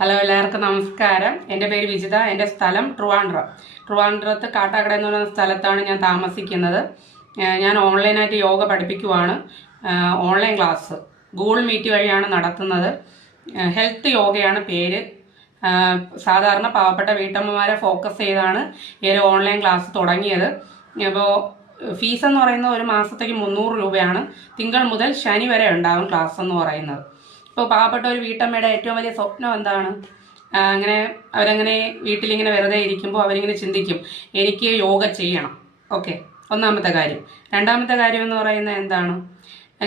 Hello എല്ലാവർക്കും നമസ്കാരം. എന്റെ പേര് വിജിത. എന്റെ സ്ഥലം ട്രുവാൻഡ്രം. ട്രുവാൻഡ്രത്ത് കാട്ടാക്കട എന്ന് പറയുന്ന സ്ഥലത്താണ് ഞാൻ താമസിക്കുന്നത്. ഞാൻ ഓൺലൈനായിട്ട് yoga പഠിപ്പിക്കുവാണ്. Online class. Google meet വഴിയാണ് നടത്തുന്നത്. ഹെൽത്ത് യോഗയാണ് പേര്. സാധാരണ പാവപ്പെട്ട വീട്ടമ്മമാരെ ഫോക്കസ് ചെയ്താണ് ഈ ഒരു ഓൺലൈൻ ക്ലാസ് തുടങ്ങിയത്. അപ്പോൾ ഫീസ് എന്ന് പറയുന്നത് ഒരു മാസത്തേക്ക് മുന്നൂറ് രൂപയാണ്. തിങ്കൾ മുതൽ ശനി വരെ ഉണ്ടാകും ക്ലാസ് എന്ന് പറയുന്നത്. ഇപ്പോൾ പാവപ്പെട്ട ഒരു വീട്ടമ്മയുടെ ഏറ്റവും വലിയ സ്വപ്നം എന്താണ്? അങ്ങനെ അവരങ്ങനെ വീട്ടിലിങ്ങനെ വെറുതെ ഇരിക്കുമ്പോൾ അവരിങ്ങനെ ചിന്തിക്കും എനിക്ക് യോഗ ചെയ്യണം. ഓക്കെ ഒന്നാമത്തെ കാര്യം. രണ്ടാമത്തെ കാര്യം എന്ന് പറയുന്നത് എന്താണ്?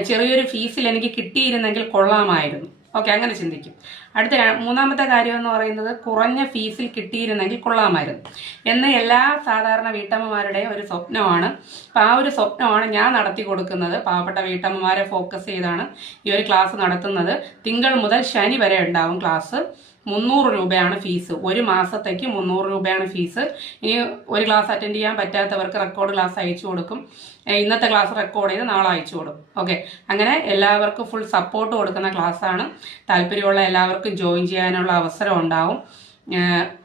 ചെറിയൊരു ഫീസിൽ എനിക്ക് കിട്ടിയിരുന്നെങ്കിൽ കൊള്ളാമായിരുന്നു. ഓക്കെ അങ്ങനെ ചിന്തിക്കും. അടുത്ത മൂന്നാമത്തെ കാര്യം എന്ന് പറയുന്നത് കുറഞ്ഞ ഫീസിൽ കിട്ടിയിരുന്നെങ്കിൽ കൊള്ളാമായിരുന്നു. എന്ന് എല്ലാ സാധാരണ വീട്ടമ്മമാരുടെയും ഒരു സ്വപ്നമാണ്. അപ്പം ആ ഒരു സ്വപ്നമാണ് ഞാൻ നടത്തി കൊടുക്കുന്നത്. പാവപ്പെട്ട വീട്ടമ്മമാരെ ഫോക്കസ് ചെയ്താണ് ഈ ഒരു ക്ലാസ് നടത്തുന്നത്. തിങ്കൾ മുതൽ ശനി വരെ ഉണ്ടാവും ക്ലാസ് മുന്നൂറ് രൂപയാണ് ഫീസ് ഒരു മാസത്തേക്ക് മുന്നൂറ് രൂപയാണ് ഫീസ് ഇനി ഒരു ക്ലാസ് അറ്റൻഡ് ചെയ്യാൻ പറ്റാത്തവർക്ക് റെക്കോർഡ് ക്ലാസ് അയച്ചു കൊടുക്കും. ഇന്നത്തെ ക്ലാസ് റെക്കോർഡ് ചെയ്ത് നാളെ അയച്ചു കൊടുക്കും. ഓക്കെ അങ്ങനെ എല്ലാവർക്കും ഫുൾ സപ്പോർട്ട് കൊടുക്കുന്ന ക്ലാസ്സാണ് താല്പര്യമുള്ള എല്ലാവർക്കും ജോയിൻ ചെയ്യാനുള്ള അവസരം ഉണ്ടാവും.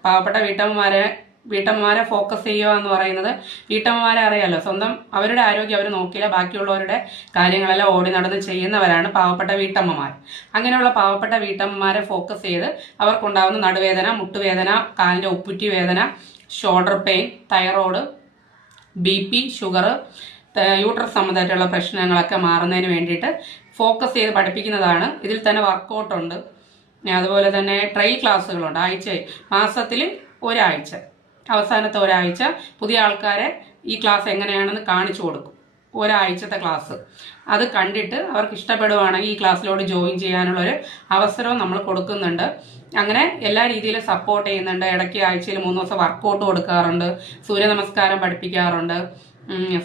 പാവപ്പെട്ട വീട്ടമ്മമാരെ വീട്ടമ്മമാരെ ഫോക്കസ് ചെയ്യുക എന്ന് പറയുന്നത് വീട്ടമ്മമാരെ അറിയാലോ. സ്വന്തം അവരുടെ ആരോഗ്യം അവർ നോക്കിയില്ല. ബാക്കിയുള്ളവരുടെ കാര്യങ്ങളെല്ലാം ഓടി നടന്ന് ചെയ്യുന്നവരാണ് പാവപ്പെട്ട വീട്ടമ്മമാർ. അങ്ങനെയുള്ള പാവപ്പെട്ട വീട്ടമ്മമാരെ ഫോക്കസ് ചെയ്ത് അവർക്കുണ്ടാകുന്ന നടുവേദന മുട്ടുവേദന കാലിന്റെ ഉപ്പുറ്റി വേദന shoulder pain thyroid B P sugar uterus സംബന്ധമായിട്ടുള്ള പ്രശ്നങ്ങളൊക്കെ മാറുന്നതിന് വേണ്ടിയിട്ട് ഫോക്കസ് ചെയ്ത് പഠിപ്പിക്കുന്നതാണ്. ഇതിൽ തന്നെ വർക്കൗട്ട് ഉണ്ട്. പിന്നെ അതുപോലെ തന്നെ ട്രയൽ ക്ലാസ്സുകളുണ്ട് ആഴ്ച മാസത്തിൽ ഒരാഴ്ച. അവസാനത്തെ ഒരാഴ്ച പുതിയ ആൾക്കാരെ ഈ ക്ലാസ് എങ്ങനെയാണെന്ന് കാണിച്ചു കൊടുക്കും. ഒരാഴ്ചത്തെ ക്ലാസ് അത് കണ്ടിട്ട് അവർക്ക് ഇഷ്ടപ്പെടുവാണെങ്കിൽ ഈ ക്ലാസ്സിലോട്ട് ജോയിൻ ചെയ്യാനുള്ളൊരു അവസരവും നമ്മൾ കൊടുക്കുന്നുണ്ട്. അങ്ങനെ എല്ലാ രീതിയിലും സപ്പോർട്ട് ചെയ്യുന്നുണ്ട്. ഇടയ്ക്ക് ആഴ്ചയിൽ മൂന്ന് ദിവസം വർക്കൗട്ട് കൊടുക്കാറുണ്ട്. സൂര്യ നമസ്കാരം പഠിപ്പിക്കാറുണ്ട്.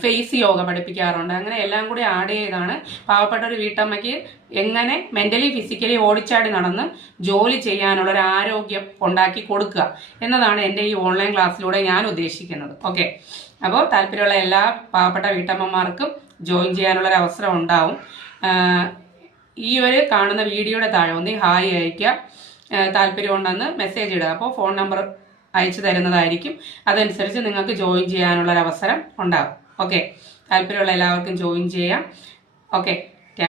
ഫേസ് യോഗ പഠിപ്പിക്കാറുണ്ട്. അങ്ങനെ എല്ലാം കൂടി ആഡ് ചെയ്താണ്. പാവപ്പെട്ട ഒരു വീട്ടമ്മയ്ക്ക് എങ്ങനെ മെന്റലി ഫിസിക്കലി ഓടിച്ചാടി നടന്ന് ജോലി ചെയ്യാനുള്ള ഒരു ആരോഗ്യം ഉണ്ടാക്കി കൊടുക്കുക എന്നതാണ് എന്റെ ഈ ഓൺലൈൻ ക്ലാസ്സിലൂടെ ഞാൻ ഉദ്ദേശിക്കുന്നത്. ഓക്കെ അപ്പോൾ താല്പര്യമുള്ള എല്ലാ പാവപ്പെട്ട വീട്ടമ്മമാർക്കും ജോയിൻ ചെയ്യാനുള്ള ഒരു അവസരം ഉണ്ടാവും. ഈ ഒരു കാണുന്ന വീഡിയോയുടെ താഴെ ഒന്ന് ഹായ് അയക്കുക താല്പര്യമുണ്ടെന്ന് മെസ്സേജ് ഇടുക. അപ്പോൾ ഫോൺ നമ്പർ അയച്ചു തരുന്നതായിരിക്കും. അതനുസരിച്ച് നിങ്ങൾക്ക് ജോയിൻ ചെയ്യാനുള്ളൊരവസരം ഉണ്ടാകും ഓക്കെ താല്പര്യമുള്ള എല്ലാവർക്കും ജോയിൻ ചെയ്യാം. ഓക്കെ